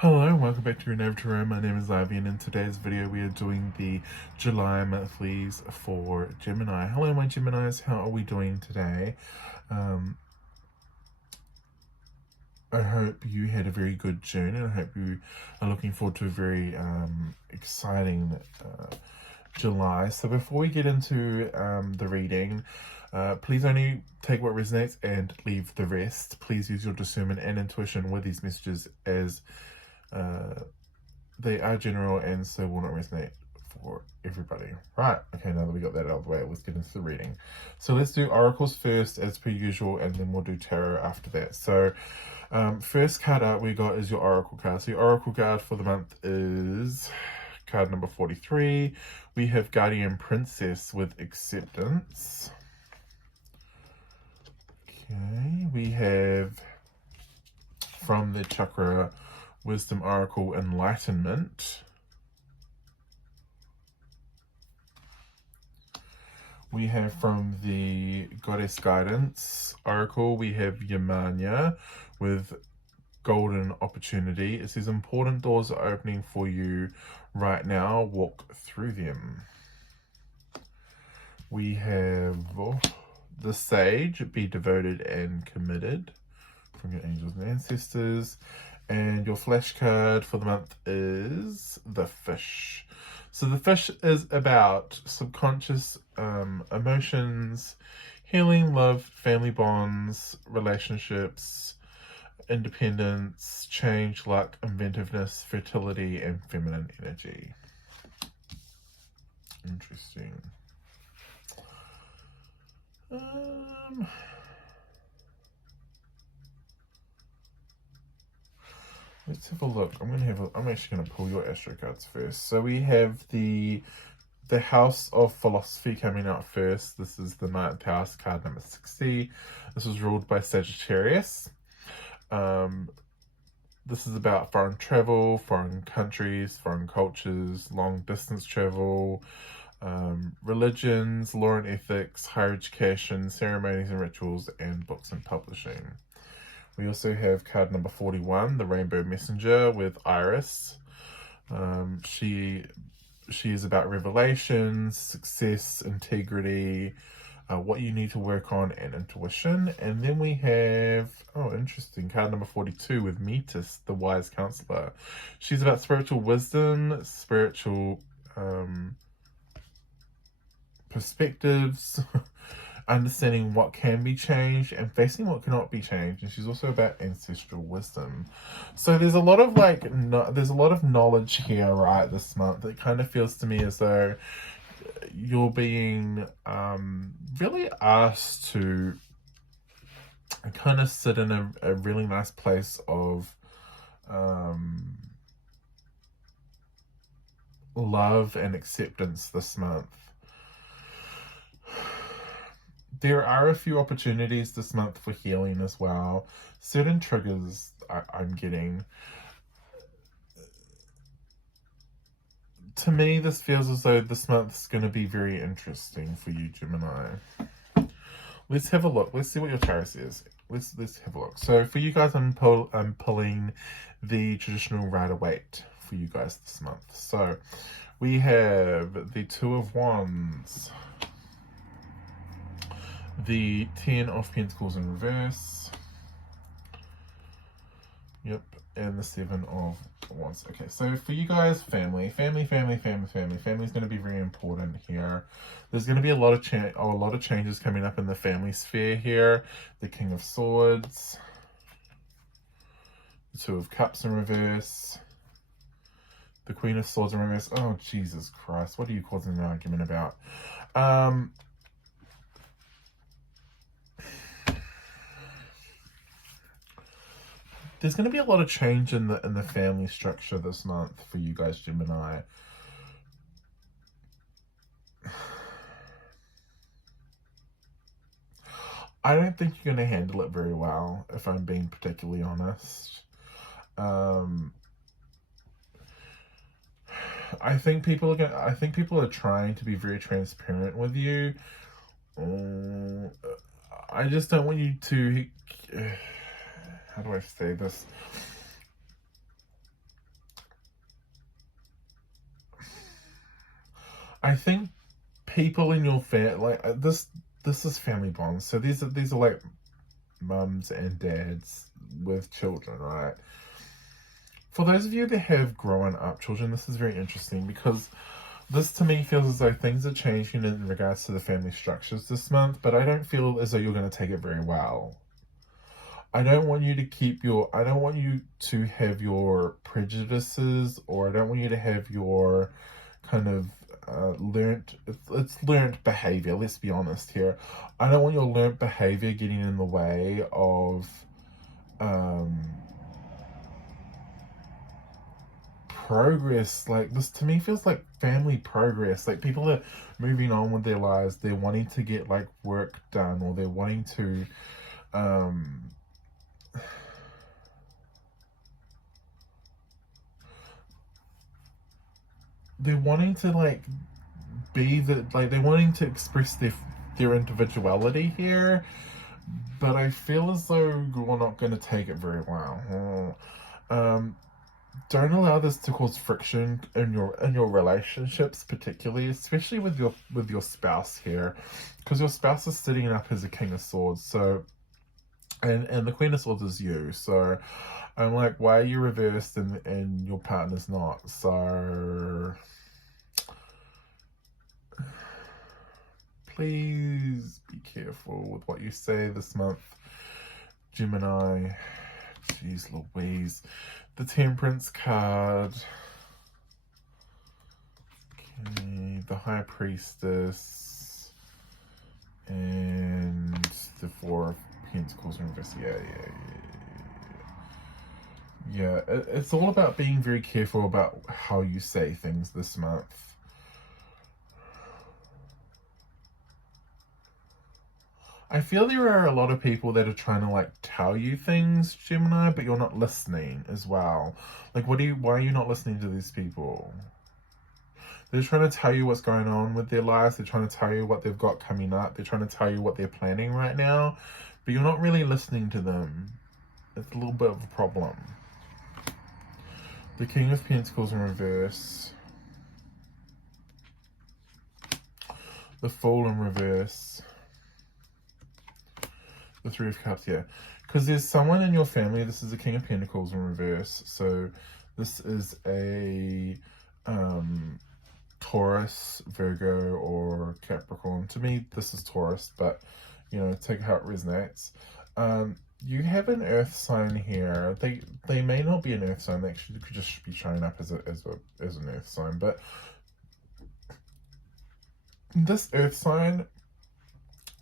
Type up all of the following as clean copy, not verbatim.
Hello and welcome back to your Native Tarot. My name is Ivy, and in today's video we are doing the July monthlies for Gemini. Hello my Geminis, how are we doing today? I hope you had a very good June, and I hope you are looking forward to a very exciting July. So before we get into the reading, please only take what resonates and leave the rest. Please use your discernment and intuition with these messages, as they are general and so will not resonate for everybody. Right, okay, now that we got that out of the way, let's get into the reading. So let's do oracles first as per usual, and then we'll do tarot after that. So first card out we got is your oracle card. So your oracle card for the month is card number 43. We have Guardian Princess with acceptance. Okay, we have from the Chakra Wisdom Oracle Enlightenment. We have from the Goddess Guidance Oracle, we have Yamanya with Golden Opportunity. It says important doors are opening for you right now. Walk through them. We have the Sage, be devoted and committed, from your angels and ancestors. And your flash card for the month is the Fish. So the Fish is about subconscious emotions, healing, love, family bonds, relationships, independence, change, luck, inventiveness, fertility, and feminine energy. Interesting. Let's have a look. I'm actually gonna pull your Astrocards first. So we have the House of Philosophy coming out first. This is the 9th house, card number 60. This was ruled by Sagittarius. This is about foreign travel, foreign countries, foreign cultures, long distance travel, religions, law and ethics, higher education, ceremonies and rituals, and books and publishing. We also have card number 41, the Rainbow Messenger with Iris. She is about revelations, success, integrity, what you need to work on, and intuition. And then we have, oh, interesting, card number 42 with Metis, the Wise Counselor. She's about spiritual wisdom, spiritual perspectives, understanding what can be changed and facing what cannot be changed. And she's also about ancestral wisdom. So there's a lot of there's a lot of knowledge here, right, this month. It kind of feels to me as though you're being really asked to kind of sit in a really nice place of love and acceptance this month. There are a few opportunities this month for healing as well. Certain triggers I'm getting. To me, this feels as though this month's going to be very interesting for you, Gemini. Let's have a look. Let's see what your tarot says. Let's have a look. So for you guys, I'm pulling the traditional Rider-Waite for you guys this month. So we have the Two of Wands, the 10 of Pentacles in reverse, yep, and the 7 of Wands. Okay, so for you guys, family is going to be very important here. There's going to be a lot of changes coming up in the family sphere here. The King of Swords, the Two of Cups in reverse, the Queen of Swords in reverse. Oh, Jesus Christ, what are you causing an argument about? There's going to be a lot of change in the family structure this month for you guys, Gemini. I don't think you're going to handle it very well, if I'm being particularly honest. I think people are trying to be very transparent with you. I just don't want you to. How do I say this? I think people in your family, like this is family bonds. So these are like mums and dads with children, right? For those of you that have grown up children, this is very interesting because this to me feels as though things are changing in regards to the family structures this month, but I don't feel as though you're going to take it very well. I don't want you to have your prejudices, or I don't want you to have your kind of it's learned behavior, let's be honest here. I don't want your learned behavior getting in the way of progress. Like, this to me feels like family progress. Like, people are moving on with their lives, they're wanting to get like work done, or they're wanting to like be the, like, they're wanting to express their individuality here, but I feel as though you're not going to take it very well. Don't allow this to cause friction in your relationships, particularly, especially with your spouse here, because your spouse is sitting up as a King of Swords. So, and the Queen of Swords is you. So, I'm like, why are you reversed and your partner's not? So, please be careful with what you say this month, Gemini. Jeez Louise. The Temperance card. Okay, the High Priestess. And the Four of Pentacles in reverse. Yeah, it's all about being very careful about how you say things this month. I feel there are a lot of people that are trying to like tell you things, Gemini, but you're not listening as well. Like, why are you not listening to these people? They're trying to tell you what's going on with their lives. They're trying to tell you what they've got coming up. They're trying to tell you what they're planning right now, but you're not really listening to them. It's a little bit of a problem. The King of Pentacles in reverse. The Fool in reverse. The Three of Cups, yeah. Because there's someone in your family, this is the King of Pentacles in reverse. So this is a Taurus, Virgo, or Capricorn. To me, this is Taurus, but, you know, take how it resonates. You have an earth sign here. They may not be an earth sign. They actually could just be showing up as an earth sign. But this earth sign,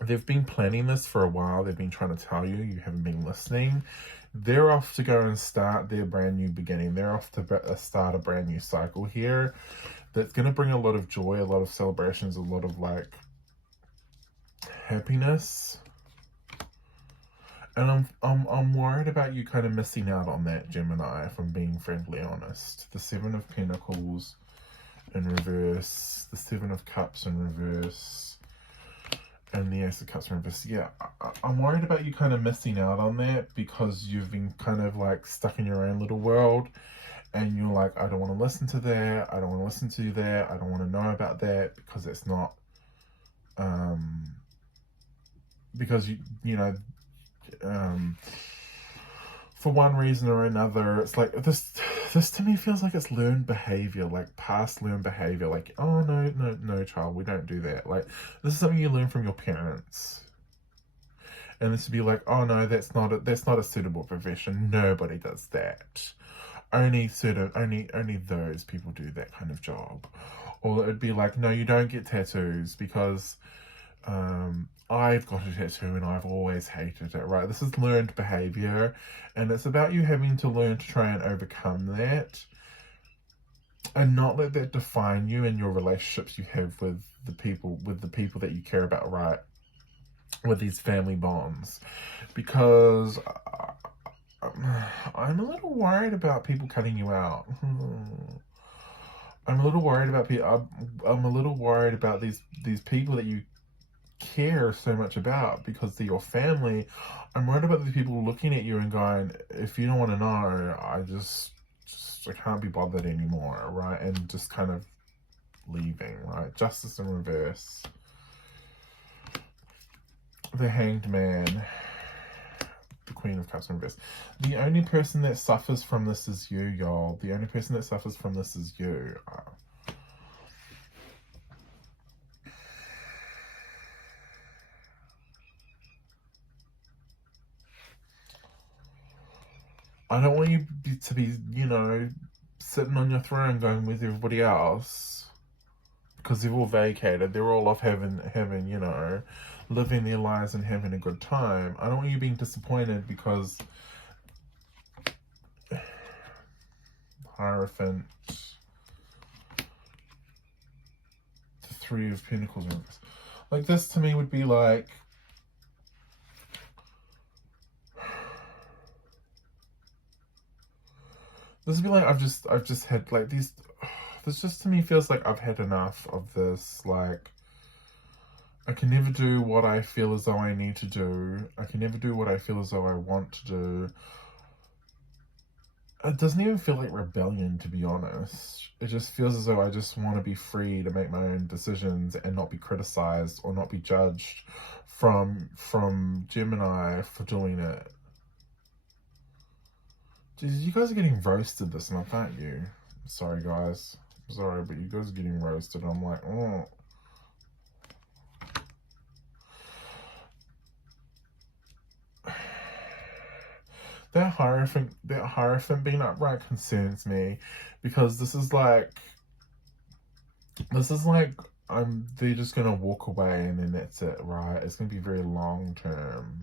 they've been planning this for a while. They've been trying to tell you. You haven't been listening. They're off to go and start their brand new beginning. They're off to start a brand new cycle here. That's going to bring a lot of joy, a lot of celebrations, a lot of like happiness. And I'm worried about you kind of missing out on that, Gemini, if I'm being friendly honest. The Seven of Pentacles in reverse, the Seven of Cups in reverse, and the Ace of Cups in reverse. Yeah, I'm worried about you kind of missing out on that because you've been kind of like stuck in your own little world, and you're like, I don't want to listen to that, I don't want to listen to that, I don't want to know about that, because it's not, because you know, for one reason or another, it's like this to me feels like it's learned behavior, like past learned behavior. Like, oh no, child, we don't do that. Like, this is something you learn from your parents, and this would be like, oh no, that's not a suitable profession. Nobody does that. Only those people do that kind of job. Or it'd be like, no, you don't get tattoos because I've got a tattoo and I've always hated it, right? This is learned behavior, and it's about you having to learn to try and overcome that and not let that define you and your relationships you have with the people that you care about, right? With these family bonds. Because I'm a little worried about people cutting you out. I'm a little worried about people. I'm a little worried about these people that you care so much about because they're your family. I'm worried about the people looking at you and going, if you don't want to know, I can't be bothered anymore, right? And just kind of leaving, right? Justice in reverse. The Hanged Man. The Queen of Cups in reverse. The only person that suffers from this is you, y'all. The only person that suffers from this is you. I don't want you to be, you know, sitting on your throne going with everybody else because they've all vacated. They're all off having, you know, living their lives and having a good time. I don't want you being disappointed because Hierophant, the Three of Pentacles. Like, this to me would be like, this would be like, I've just had like these, this just to me feels like I've had enough of this. Like, I can never do what I feel as though I need to do. I can never do what I feel as though I want to do. It doesn't even feel like rebellion, to be honest. It just feels as though I just want to be free to make my own decisions and not be criticized or not be judged from Gemini for doing it. Jeez, you guys are getting roasted this month, aren't you? Sorry, guys. Sorry, but you guys are getting roasted. I'm like, oh. That Hierophant being upright concerns me because this is like they're just gonna walk away and then that's it, right? It's gonna be very long term.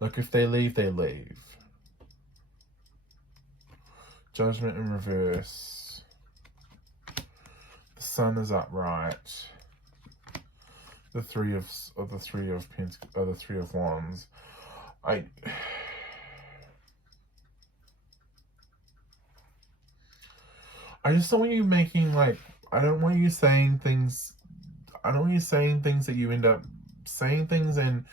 Like, if they leave, they leave. Judgment in reverse. The Sun is upright. The Three of Wands. I just don't want you making, like, I don't want you saying things that you end up saying things and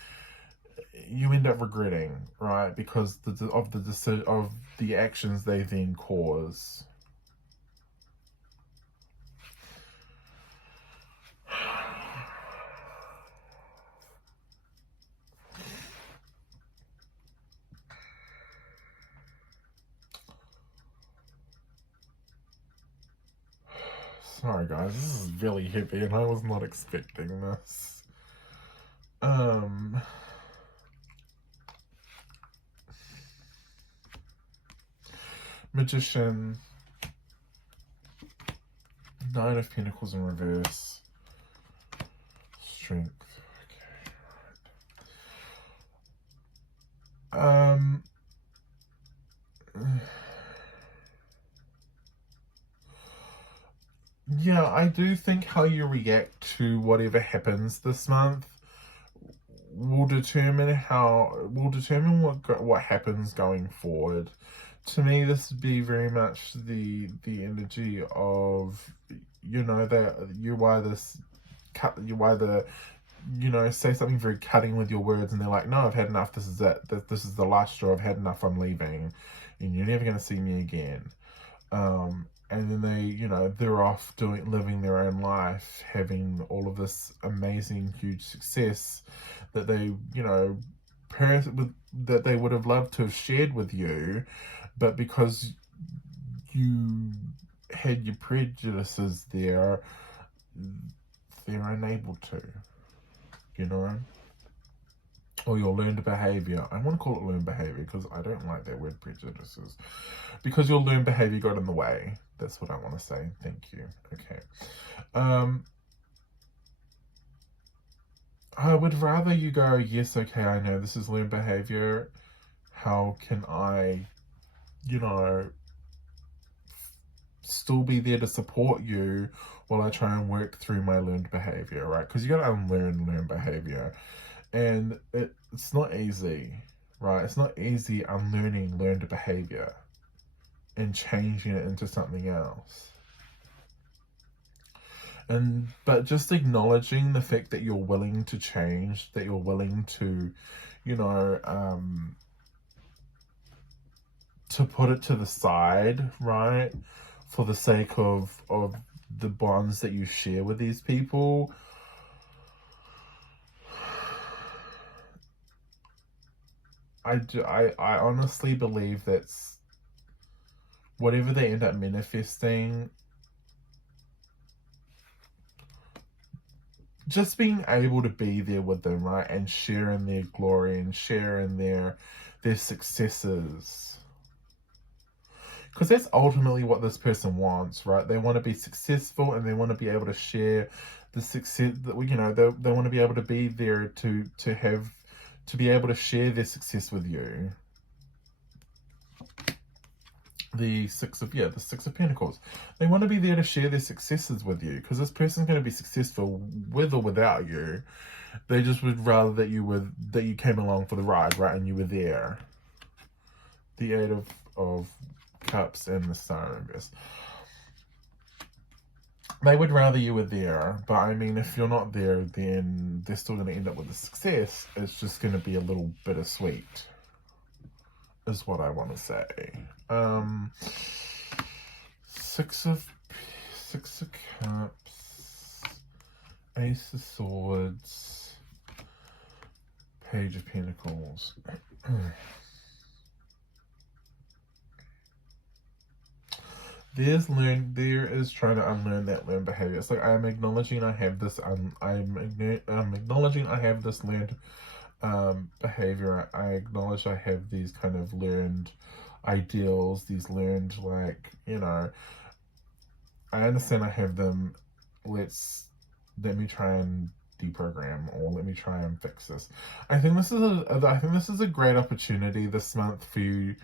you end up regretting, right? Because of the actions they then cause. Sorry guys, this is really heavy and I was not expecting this. Magician. Nine of Pentacles in reverse. Strength. Okay. Yeah, I do think how you react to whatever happens this month will determine what happens going forward. To me, this would be very much the energy of, you know, that you either you know, say something very cutting with your words and they're like, no, I've had enough, this is it, this is the last straw, I've had enough, I'm leaving, and you're never going to see me again. And then they, you know, they're off living their own life, having all of this amazing, huge success that they, you know, that they would have loved to have shared with you, but because you had your prejudices there, they're unable to, you know, or your learned behavior. I want to call it learned behavior because I don't like that word, prejudices, because your learned behavior got in the way. That's what I want to say. Thank you. Okay. I would rather you go, yes, okay, I know this is learned behavior. How can I, you know, still be there to support you while I try and work through my learned behavior, right? Because you got to unlearn learned behavior. And it's not easy, right? It's not easy unlearning learned behavior and changing it into something else. But just acknowledging the fact that you're willing to change, that you're willing to, you know, to put it to the side, right? For the sake of the bonds that you share with these people, I honestly believe that's whatever they end up manifesting, just being able to be there with them, right, and sharing their glory and sharing their successes, because that's ultimately what this person wants, right? They want to be successful, and they want to be able to share the success that, you know, they want to be able to be there to be able to share their success with you. The Six of Pentacles. They want to be there to share their successes with you, because this person's going to be successful with or without you. They just would rather that you came along for the ride, right? And you were there. The Eight of Cups and the Star, I guess. They would rather you were there, but I mean, if you're not there, then they're still going to end up with the success. It's just going to be a little bittersweet, is what I want to say. Six of Cups, Ace of Swords, Page of Pentacles. There is trying to unlearn that learned behavior. It's like, I'm acknowledging I have this. I'm acknowledging I have this learned behavior. I acknowledge I have these kind of learned ideals, these learned, like, you know, I understand I have them. Let me try and deprogram, or let me try and fix this. I think this is a great opportunity this month for you,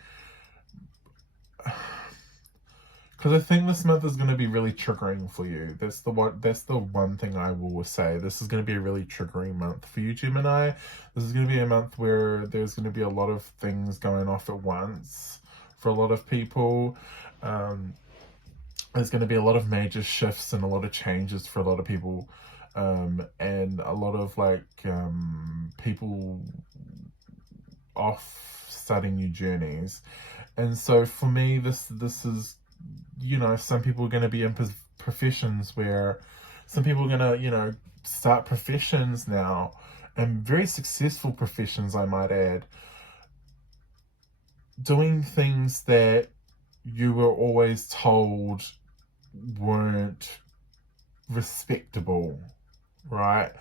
because I think this month is going to be really triggering for you. That's the one thing I will say. This is going to be a really triggering month for you, Gemini. This is going to be a month where there's going to be a lot of things going off at once for a lot of people. There's going to be a lot of major shifts and a lot of changes for a lot of people. And a lot of, like, people off starting new journeys. And so for me, this is, you know, some people are going to be in professions where some people are going to, you know, start professions now, and very successful professions, I might add, doing things that you were always told weren't respectable, right?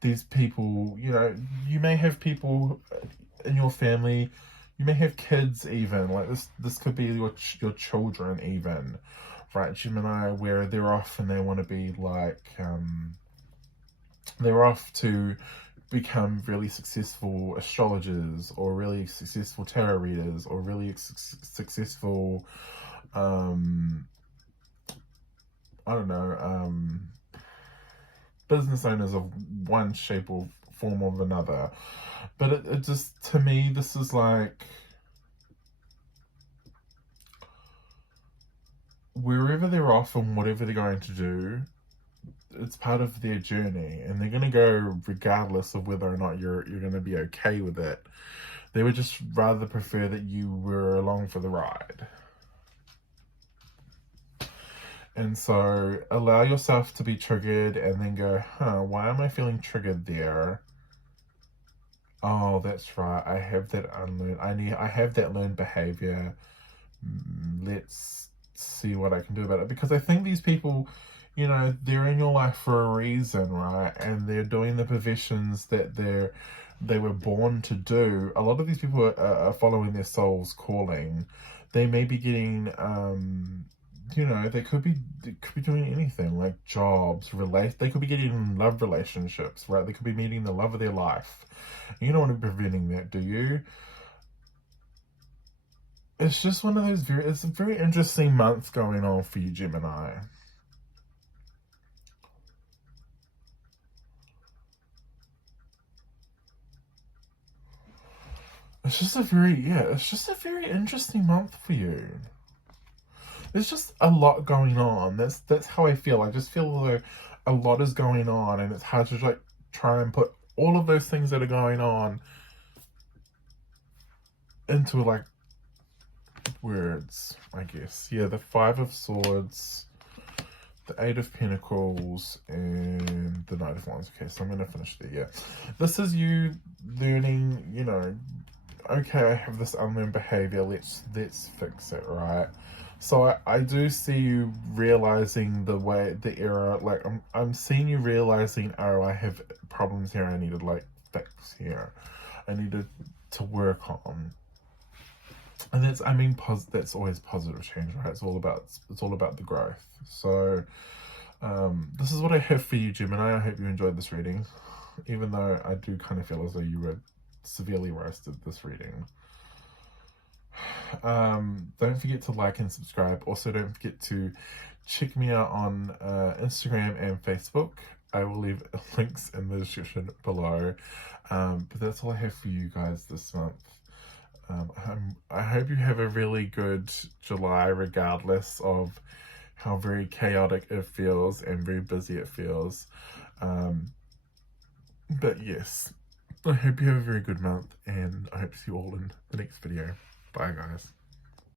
These people, you know, you may have people in your family, you may have kids even, like this could be your children even, right, Gemini, where they're off and they want to be like, they're off to become really successful astrologers, or really successful tarot readers, or really successful, I don't know, business owners of one shape or form or another. But it just, to me, this is like, wherever they're off and whatever they're going to do, it's part of their journey, and they're going to go regardless of whether or not you're going to be okay with it. They would just rather prefer that you were along for the ride. And so allow yourself to be triggered, and then go, why am I feeling triggered there? Oh, that's right. I have that unlearned. I have that learned behavior. Let's see what I can do about it. Because I think these people, you know, they're in your life for a reason, right? And they're doing the professions that they were born to do. A lot of these people are following their soul's calling. They may be getting, you know, they could be doing anything, like jobs, they could be getting love relationships, right? They could be meeting the love of their life. You don't want to be preventing that, do you? It's just one of those it's a very interesting month going on for you, Gemini. It's just a very interesting month for you. There's just a lot going on. That's how I feel. I just feel like a lot is going on, and it's hard to, like, try and put all of those things that are going on into, like, words, I guess. Yeah, the Five of Swords, the Eight of Pentacles, and the Knight of Wands. Okay, so I'm going to finish there, yeah. This is you learning, you know, okay, I have this unlearned behavior, let's fix it, right? So I do see you realizing the error, like I'm seeing you realizing, oh, I have problems here I need to like fix here. I need to work on. And that's, I mean, that's always positive change, right? It's all about the growth. So this is what I have for you, Gemini. I hope you enjoyed this reading, even though I do kind of feel as though you were severely roasted this reading. Don't forget to like and subscribe. Also, don't forget to check me out on Instagram and Facebook. I will leave links in the description below. But that's all I have for you guys this month. I hope you have a really good July, regardless of how very chaotic it feels and very busy it feels. But yes, I hope you have a very good month, and I hope to see you all in the next video. Bye, guys.